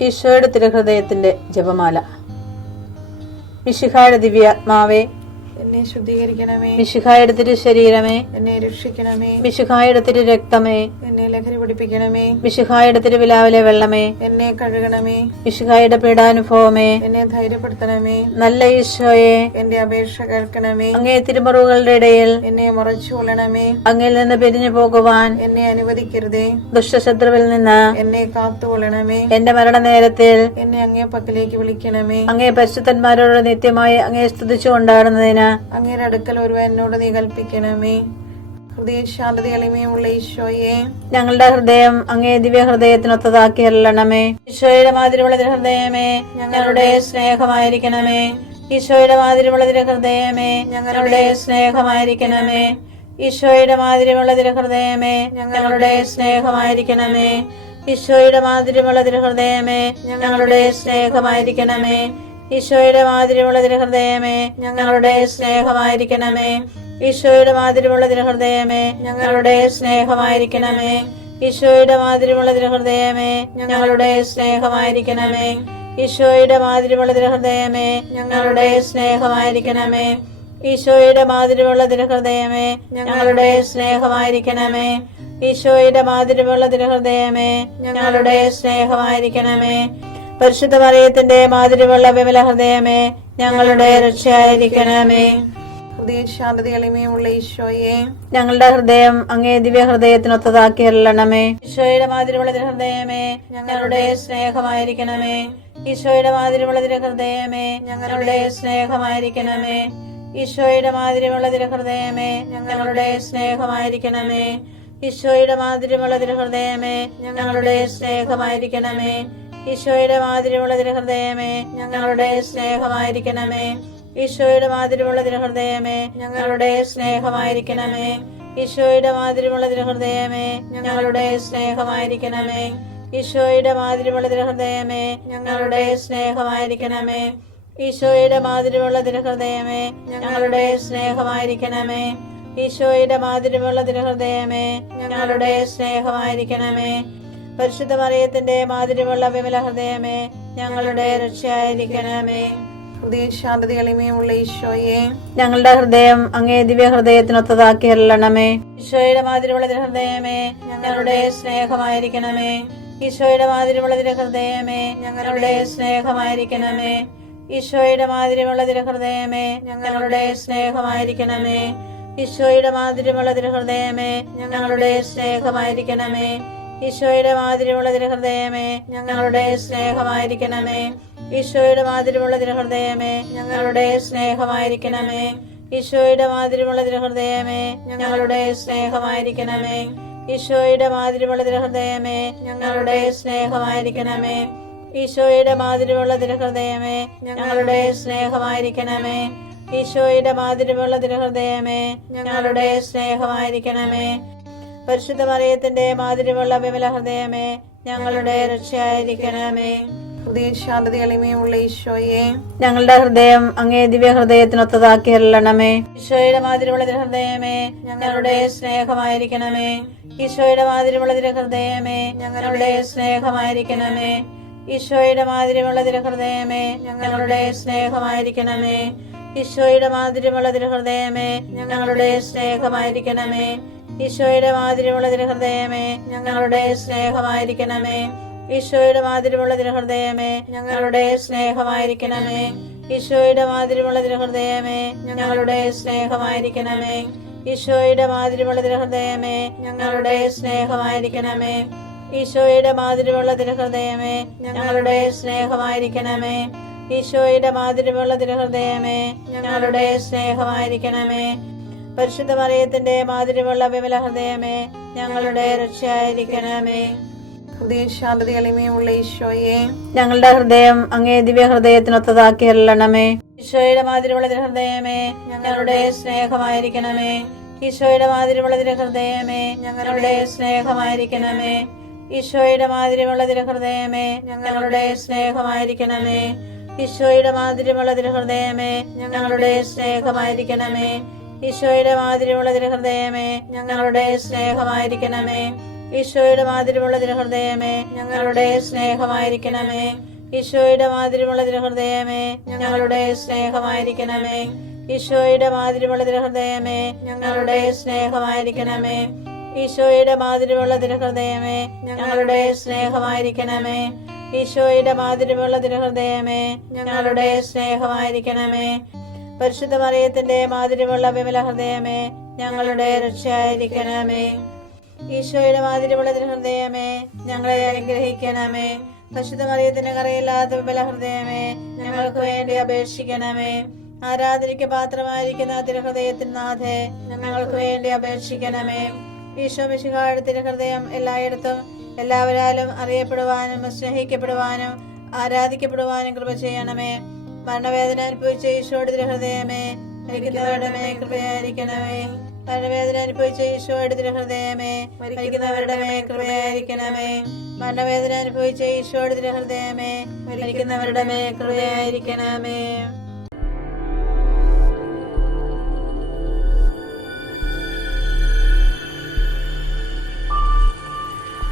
ഈശോയുടെ തിരുഹൃദയത്തിന്റെ ജപമാല. മിശിഹായുടെ ദിവ്യാത്മാവേ, എന്നെ ശുദ്ധീകരിക്കണമേ. മിശിഹായുടെ തിരു ശരീരമേ, എന്നെ രക്ഷിക്കണമേ. മിശിഹായുടെ തിരു രക്തമേ, എന്നെ ലഹരി പിടിപ്പിക്കണമേ. മിശിഹായുടെ തിരുവിലാവിലെ വെള്ളമേ, എന്നെ കഴുകണമേ. മിശിഹായുടെ പീഡാനുഭവമേ, എന്നെ ധൈര്യപ്പെടുത്തണമേ. നല്ല ഈശോയെ, എന്റെ അപേക്ഷ കേൾക്കണമേ. അങ്ങേ തിരുമുറിവുകളുടെ ഇടയിൽ എന്നെ മറച്ചു കൊള്ളണമേ. അങ്ങിൽ നിന്ന് പിരിഞ്ഞു പോകുവാൻ എന്നെ അനുവദിക്കരുതേ. ദുഷ്ടശത്രുവിൽ നിന്ന് എന്നെ കാത്തുകൊള്ളണമേ. എന്റെ മരണനേരത്തിൽ എന്നെ അങ്ങേ പക്കലേക്ക് വിളിക്കണമേ. അങ്ങേ പരിശുദ്ധന്മാരോട് നിത്യമായി അങ്ങേ സ്തുതിച്ചു കൊണ്ടാടുന്നതിന് അങ്ങയുടെ അടുക്കൽ ഒരുവൻ എന്നോട് നീ കൽപ്പിക്കണമേ. ഹൃദയശാന്തത എളിമയുള്ള ഈശോയെ, ഞങ്ങളുടെ ഹൃദയം അങ്ങേ ദിവ്യ ഹൃദയത്തിനൊത്തതാക്കി അരുളണമേ. ഈശോയുടെ മാതിരിയുള്ള ഹൃദയമേ, ഞങ്ങളുടെ സ്നേഹമായിരിക്കണമേ. ഈശോയുടെ മാതിരിയുള്ള ഹൃദയമേ, ഞങ്ങളുടെ സ്നേഹമായിരിക്കണമേ. ഈശോയുടെ മാതിരിയുള്ള ഹൃദയമേ, ഞങ്ങളുടെ സ്നേഹമായിരിക്കണമേ. ഈശോയുടെ മാതിരിയുള്ള ഹൃദയമേ, ഞങ്ങളുടെ സ്നേഹമായിരിക്കണമേ. ഈശോയുടെ മാതിരിയുള്ള ഹൃദയമേ, ഞങ്ങളുടെ സ്നേഹമായിരിക്കണമേ. ഈശോയുടെ മാതിരിയുള്ള ഹൃദയമേ, ഞങ്ങളുടെ സ്നേഹമായിരിക്കണമേ. ഈശോയുടെ മാതിരിയുള്ള ഹൃദയമേ, ഞങ്ങളുടെ സ്നേഹമായിരിക്കണമേ. ഈശോയുടെ മാതിരിയുള്ള ഹൃദയമേ, ഞങ്ങളുടെ സ്നേഹമായിരിക്കണമേ. ഈശോയുടെ മാതിരിയുള്ള ഹൃദയമേ, ഞങ്ങളുടെ സ്നേഹമായിരിക്കണമേ. ഈശോയുടെ മാതിരിയുള്ള ഹൃദയമേ, ഞങ്ങളുടെ സ്നേഹമായിരിക്കണമേ. പരിശുദ്ധ മറിയത്തിന്റെ മാതിരിയുള്ള വിമല ഹൃദയമേ, ഞങ്ങളുടെ രക്ഷയായിരിക്കണമേ. ഹൃദയശാന്തത എളിമയുള്ള ഈശോയെ, ഞങ്ങളുടെ ഹൃദയം അങ്ങേ ദിവ്യ ഹൃദയത്തിനൊത്തതാക്കി അരുളണമേ. ഈശോയുടെ മാതിരിയുള്ള ഹൃദയമേ, ഞങ്ങളുടെ സ്നേഹമായിരിക്കണമേ. ഈശോയുടെ മാതിരിയുള്ള ഹൃദയമേ, ഞങ്ങളുടെ സ്നേഹമായിരിക്കണമേ. ഈശോയുടെ മാതിരിയുള്ള ഹൃദയമേ, ഞങ്ങളുടെ സ്നേഹമായിരിക്കണമേ. ഈശോയുടെ മാതിരിയുള്ള ഹൃദയമേ, ഞങ്ങളുടെ സ്നേഹമായിരിക്കണമേ. ഈശോയുടെ മാതിരിയുള്ള ഹൃദയമേ, ഞങ്ങളുടെ സ്നേഹമായിരിക്കണമേ. ഈശോയുടെ മാതിരിയുള്ള ഹൃദയമേ, ഞങ്ങളുടെ സ്നേഹമായിരിക്കണമേ. ഈശോയുടെ മാതിരിയുള്ള ഹൃദയമേ, ഞങ്ങളുടെ സ്നേഹമായിരിക്കണമേ. ഈശോയുടെ മാതിരിയുള്ള ഹൃദയമേ, ഞങ്ങളുടെ സ്നേഹമായിരിക്കണമേ. ഈശോയുടെ മാതിരിയുള്ള ഹൃദയമേ, ഞങ്ങളുടെ സ്നേഹമായിരിക്കണമേ. ഈശോയുടെ മാതിരിയുള്ള ഹൃദയമേ, ഞങ്ങളുടെ സ്നേഹമായിരിക്കണമേ. പരിശുദ്ധ മറിയത്തിന്റെ മാതിരിയുള്ള വിമല ഹൃദയമേ, ഞങ്ങളുടെ രക്ഷയായിരിക്കണമേ. ഹൃദയശാന്തത എളിമയുള്ള ഈശോയെ, ഞങ്ങളുടെ ഹൃദയം അങ്ങേ ദിവ്യ ഹൃദയത്തിനൊത്തതാക്കി അരുളണമേ. ഈശോയുടെ മാതിരിയുള്ള ഹൃദയമേ, ഞങ്ങളുടെ സ്നേഹമായിരിക്കണമേ. ഈശോയുടെ മാതിരിയുള്ള ഹൃദയമേ, ഞങ്ങളുടെ സ്നേഹമായിരിക്കണമേ. ഈശോയുടെ മാതിരിയുള്ള ഹൃദയമേ, ഞങ്ങളുടെ സ്നേഹമായിരിക്കണമേ. ഈശോയുടെ മാതിരിയുള്ള ഹൃദയമേ, ഞങ്ങളുടെ സ്നേഹമായിരിക്കണമേ. ഈശോയുടെ മാതിരിയുള്ള ഹൃദയമേ, ഞങ്ങളുടെ സ്നേഹമായിരിക്കണമേ. ഈശോയുടെ മാതിരിയുള്ള ഹൃദയമേ, ഞങ്ങളുടെ സ്നേഹമായിരിക്കണമേ. ഈശോയുടെ മാതിരിയുള്ള ഹൃദയമേ, ഞങ്ങളുടെ സ്നേഹമായിരിക്കണമേ. ഈശോയുടെ മാതിരിയുള്ള ഹൃദയമേ, ഞങ്ങളുടെ സ്നേഹമായിരിക്കണമേ. ഈശോയുടെ മാതിരിയുള്ള ഹൃദയമേ, ഞങ്ങളുടെ സ്നേഹമായിരിക്കണമേ. ഈശോയുടെ മാതിരിയുള്ള ഹൃദയമേ, ഞങ്ങളുടെ സ്നേഹമായിരിക്കണമേ. പരിശുദ്ധ മറിയത്തിന്റെ മാതിരിയുള്ള വിമല ഹൃദയമേ, ഞങ്ങളുടെ രക്ഷയായിരിക്കണമേ. ഹൃദയശാന്തത എളിമയുള്ള ഈശോയെ, ഞങ്ങളുടെ ഹൃദയം അങ്ങേ ദിവ്യ ഹൃദയത്തിനൊത്തതാക്കി അരുളണമേ. ഈശോയുടെ മാതിരിയുള്ള ഹൃദയമേ, ഞങ്ങളുടെ സ്നേഹമായിരിക്കണമേ. ഈശോയുടെ മാതിരിയുള്ള ഹൃദയമേ, ഞങ്ങളുടെ സ്നേഹമായിരിക്കണമേ. ഈശോയുടെ മാതിരിയുള്ള ഹൃദയമേ, ഞങ്ങളുടെ സ്നേഹമായിരിക്കണമേ. ഈശോയുടെ മാതിരിയുള്ള ഹൃദയമേ, ഞങ്ങളുടെ സ്നേഹമായിരിക്കണമേ. ഈശോയുടെ മാതിരിയുള്ള ഹൃദയമേ, ഞങ്ങളുടെ സ്നേഹമായിരിക്കണമേ. ഈശോയുടെ മാതിരിയുള്ള ഹൃദയമേ, ഞങ്ങളുടെ സ്നേഹമായിരിക്കണമേ. ഈശോയുടെ മാതിരിയുള്ള ഹൃദയമേ, ഞങ്ങളുടെ സ്നേഹമായിരിക്കണമേ. ഈശോയുടെ മാതിരിയുള്ള ഹൃദയമേ, ഞങ്ങളുടെ സ്നേഹമായിരിക്കണമേ. ഈശോയുടെ മാതിരിയുള്ള ഹൃദയമേ, ഞങ്ങളുടെ സ്നേഹമായിരിക്കണമേ. ഈശോയുടെ മാതിരിയുള്ള ഹൃദയമേ, ഞങ്ങളുടെ സ്നേഹമായിരിക്കണമേ. പരിശുദ്ധ മറിയത്തിന്റെ മാതിരിയുള്ള വിമല ഹൃദയമേ, ഞങ്ങളുടെ രക്ഷയായിരിക്കണമേ. ഹൃദയശാന്തത എളിമയുള്ള ഈശോയെ, ഞങ്ങളുടെ ഹൃദയം അങ്ങേ ദിവ്യ ഹൃദയത്തിനൊത്തതാക്കി അരുളണമേ. ഈശോയുടെ മാതിരിയുള്ള ഹൃദയമേ, ഞങ്ങളുടെ സ്നേഹമായിരിക്കണമേ. ഈശോയുടെ മാതിരിയുള്ള ഹൃദയമേ, ഞങ്ങളുടെ സ്നേഹമായിരിക്കണമേ. ഈശോയുടെ മാതിരിയുള്ള ഹൃദയമേ, ഞങ്ങളുടെ സ്നേഹമായിരിക്കണമേ. ഈശോയുടെ മാതിരിയുള്ള ഹൃദയമേ, ഞങ്ങളുടെ സ്നേഹമായിരിക്കണമേ. ഈശോയുടെ മാതിരിയുള്ള ഹൃദയമേ, ഞങ്ങളുടെ സ്നേഹമായിരിക്കണമേ. ഈശോയുടെ മാതിരിയുള്ള തിരുഹൃദയമേ ഞങ്ങളുടെ സ്നേഹമായിരിക്കണമേ. ഈശോയുടെ മാതിരിയുള്ള തിരുഹൃദയമേ ഞങ്ങളുടെ സ്നേഹമായിരിക്കണമേ. ഈശോയുടെ മാതിരിയുള്ള തിരുഹൃദയമേ ഞങ്ങളുടെ സ്നേഹമായിരിക്കണമേ. ഈശോയുടെ മാതിരിയുള്ള തിരുഹൃദയമേ ഞങ്ങളുടെ സ്നേഹമായിരിക്കണമേ. ഈശോയുടെ മാതിരിയുള്ള തിരുഹൃദയമേ ഞങ്ങളുടെ സ്നേഹമായിരിക്കണമേ. പരിശുദ്ധ മറിയത്തിന്റെ മാതിരിയുള്ള വിമല ഹൃദയമേ ഞങ്ങളുടെ രക്ഷയായിരിക്കണമേ. ഈശോയുടെ മാതിരിയുള്ള തിരുഹൃദയമേ ഞങ്ങളെ അനുഗ്രഹിക്കണമേ. പരിശുദ്ധ മറിയത്തിന്റെ കറയില്ലാത്ത വിമല ഹൃദയമേ ഞങ്ങൾക്ക് വേണ്ടി അപേക്ഷിക്കണമേ. ആരാധനയ്ക്ക് പാത്രമായിരിക്കുന്ന തിരുഹൃദയത്തിന് നാഥേ ഞങ്ങൾക്ക് വേണ്ടി അപേക്ഷിക്കണമേ. ഈശോ മിശിഹായുടെ തിരുഹൃദയം എല്ലായിടത്തും എല്ലാവരാലും അറിയപ്പെടുവാനും സ്നേഹിക്കപ്പെടുവാനും ആരാധിക്കപ്പെടുവാനും കൃപ ചെയ്യണമേ. മരണവേദന അനുഭവിച്ച ഈശോയുടെ തിരുഹൃദയമേ മരിക്കുന്നവരുടെ മേൽ കൃപയായിരിക്കണമേ. മരണവേദന അനുഭവിച്ച ഈശോയുടെ തിരുഹൃദയമേ മരിക്കുന്നവരുടെ മേൽ കൃപയായിരിക്കണമേ. മരണവേദന അനുഭവിച്ച ഈശോയുടെ തിരുഹൃദയമേ മരിക്കുന്നവരുടെ മേൽ കൃപയായിരിക്കണമേ.